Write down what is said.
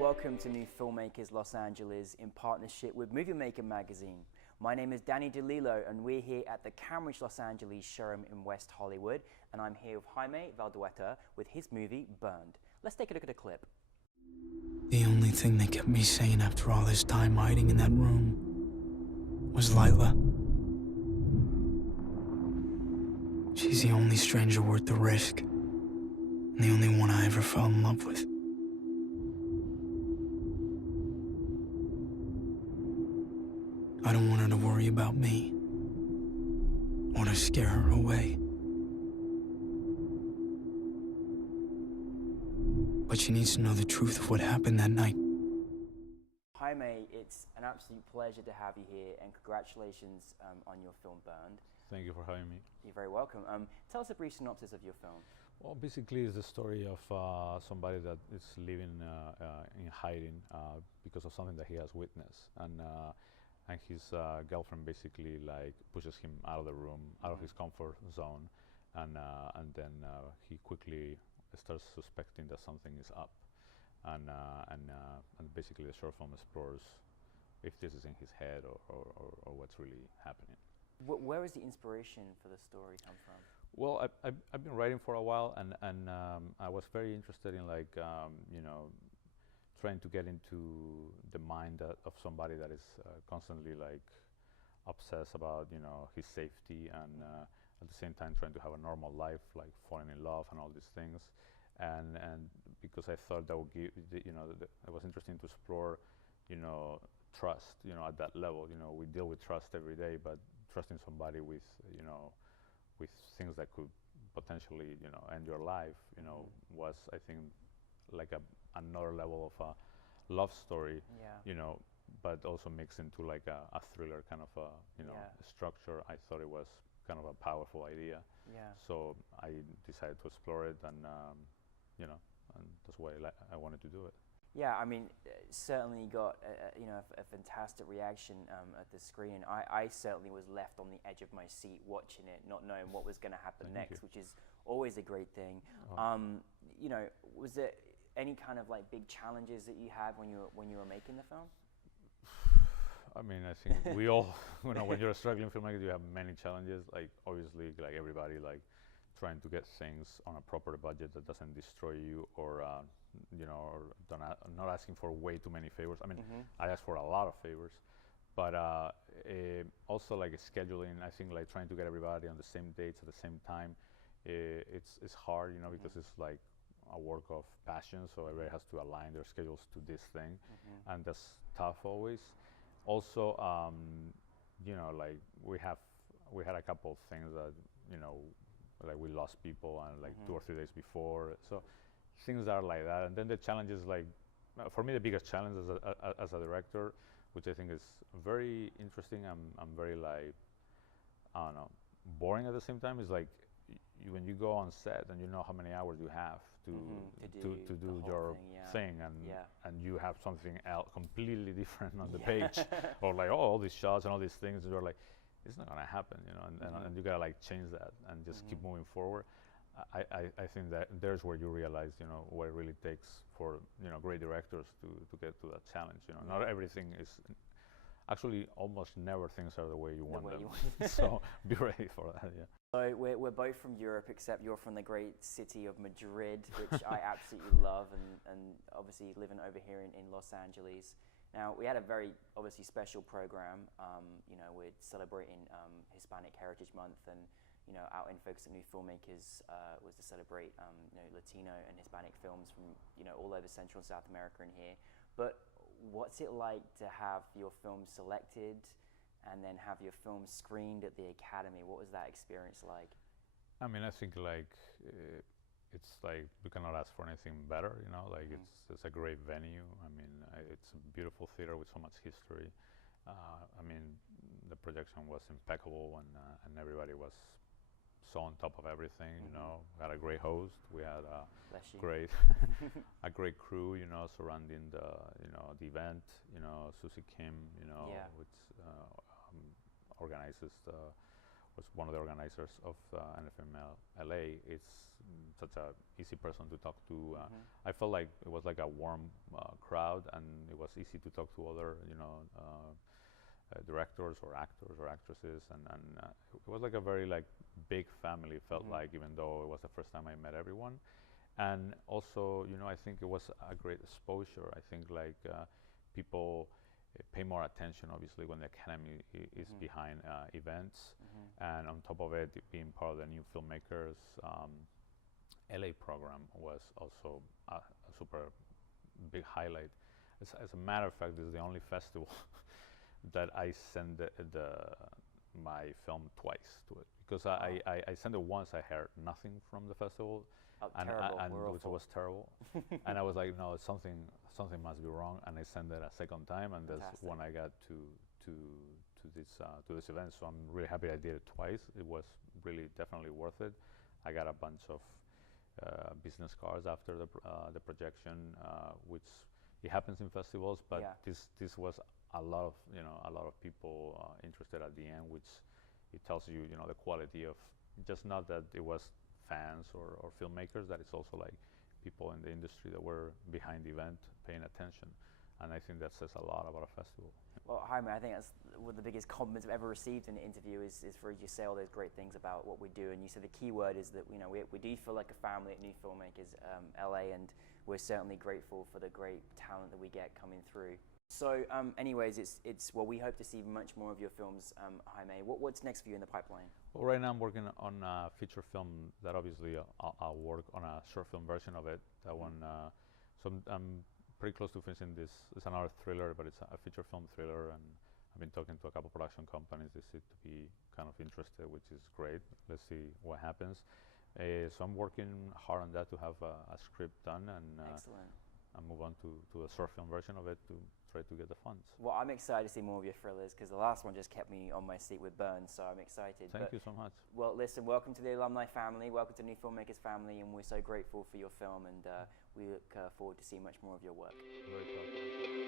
Welcome to New Filmmakers Los Angeles in partnership with Movie Maker magazine. My name is Danny DeLillo and we're here at the Cambridge Los Angeles showroom in West Hollywood, and I'm here with Jaime Valdueza with his movie Burned. Let's take a look at a clip. The only thing that kept me sane after all this time hiding in that room was Lila. She's the only stranger worth the risk, and the only one I ever fell in love with. I don't want her to worry about me, or to scare her away. But she needs to know the truth of what happened that night. Jaime, it's an absolute pleasure to have you here, and congratulations on your film Burned. Thank you for having me. You're very welcome. Tell us a brief synopsis of your film. Well, basically it's the story of somebody that is living in hiding because of something that he has witnessed, and his girlfriend basically like pushes him out of the room, out of his comfort zone, and then he quickly starts suspecting that something is up, and basically the short film explores if this is in his head or what's really happening. Where does the inspiration for the story come from? Well, I've been writing for a while, and I was very interested in like trying to get into the mind of somebody that is constantly like obsessed about his safety, and at the same time trying to have a normal life, like falling in love and all these things, and because I thought that would give it was interesting to explore trust at that level. We deal with trust every day, but trusting somebody with with things that could potentially end your life was, I think, like another level of a love story, but also mixed into like a thriller kind of structure. I thought it was kind of a powerful idea, so I decided to explore it, and and that's why I wanted to do it. Yeah, I mean, certainly got a fantastic reaction at the screen. I certainly was left on the edge of my seat watching it, not knowing what was going to happen next, which is always a great thing. Was there any kind of like big challenges that you had when you were making the film? I mean, I think we all, when you're a struggling filmmaker, you have many challenges. Like obviously, like everybody, like trying to get things on a proper budget that doesn't destroy you, or not asking for way too many favors. I mean, I asked for a lot of favors, but also like scheduling. I think like trying to get everybody on the same dates at the same time, it's hard, because it's like a work of passion, so everybody has to align their schedules to this thing, and that's tough always. Also, like we had a couple of things that like we lost people, and like 2 or 3 days before, so things are like that. And then the challenge is like, for me, the biggest challenge as a director, which I think is very interesting, I'm very like, I don't know, boring at the same time, is like when you go on set and you know how many hours you have to do your thing, and you have something else completely different on the page, or like all these shots and all these things, and you're like, it's not gonna happen, and you gotta like change that and just keep moving forward. I think that there's where you realize what it really takes for great directors to get to that challenge. Not everything is, actually almost never things are the way you want them. So be ready for that. Yeah. So we're both from Europe, except you're from the great city of Madrid, which I absolutely love, and obviously living over here in Los Angeles. Now, we had a very obviously special program. We're celebrating Hispanic Heritage Month, and our in focus at New Filmmakers was to celebrate Latino and Hispanic films from all over Central and South America and here. But what's it like to have your film selected and then have your film screened at the Academy? What was that experience like? I mean, I think like it's like we cannot ask for anything better. Like it's a great venue. I mean, it's a beautiful theater with so much history. I mean, the projection was impeccable, and everybody was so on top of everything. We had a great host. We had a great crew. Surrounding the event. Susie Kim. Which organizes was one of the organizers of NFMLA. It's such a easy person to talk to. I felt like it was like a warm crowd, and it was easy to talk to other, directors or actors or actresses, and it was like a very like big family. Felt like, even though it was the first time I met everyone, and also I think it was a great exposure. I think like people pay more attention, obviously, when the academy is behind events, and on top of it, being part of the New Filmmakers LA program was also a super big highlight. As a matter of fact, this is the only festival that I send my film twice to it, because I sent it once. I heard nothing from the festival, and which was terrible. And I was like, no, something must be wrong. And I sent it a second time, and that's when I got to this event. So I'm really happy I did it twice. It was really definitely worth it. I got a bunch of business cards after the projection, which it happens in festivals, but this was a lot of people interested at the end, which it tells you the quality of, just not that it was fans or filmmakers, that it's also like people in the industry that were behind the event paying attention. And I think that says a lot about a festival. Well, Jaime, I think that's one of the biggest compliments I've ever received in an interview is for you to say all those great things about what we do. And you said the key word is that we do feel like a family at New Filmmakers LA, and we're certainly grateful for the great talent that we get coming through. So, anyways, it's we hope to see much more of your films, Jaime. What's next for you in the pipeline? Well, right now I'm working on a feature film that obviously I'll work on a short film version of it. That one, so I'm pretty close to finishing this. It's another thriller, but it's a feature film thriller, and I've been talking to a couple production companies. They seem to be kind of interested, which is great. Let's see what happens. So I'm working hard on that to have a script done, and excellent. And move on to a short film version of it to try to get the funds. Well, I'm excited to see more of your thrillers, because the last one just kept me on my seat with Burn, so I'm excited. Thank you so much. Well, listen, welcome to the alumni family, welcome to New Filmmakers family, and we're so grateful for your film, and we look forward to seeing much more of your work. Very proud.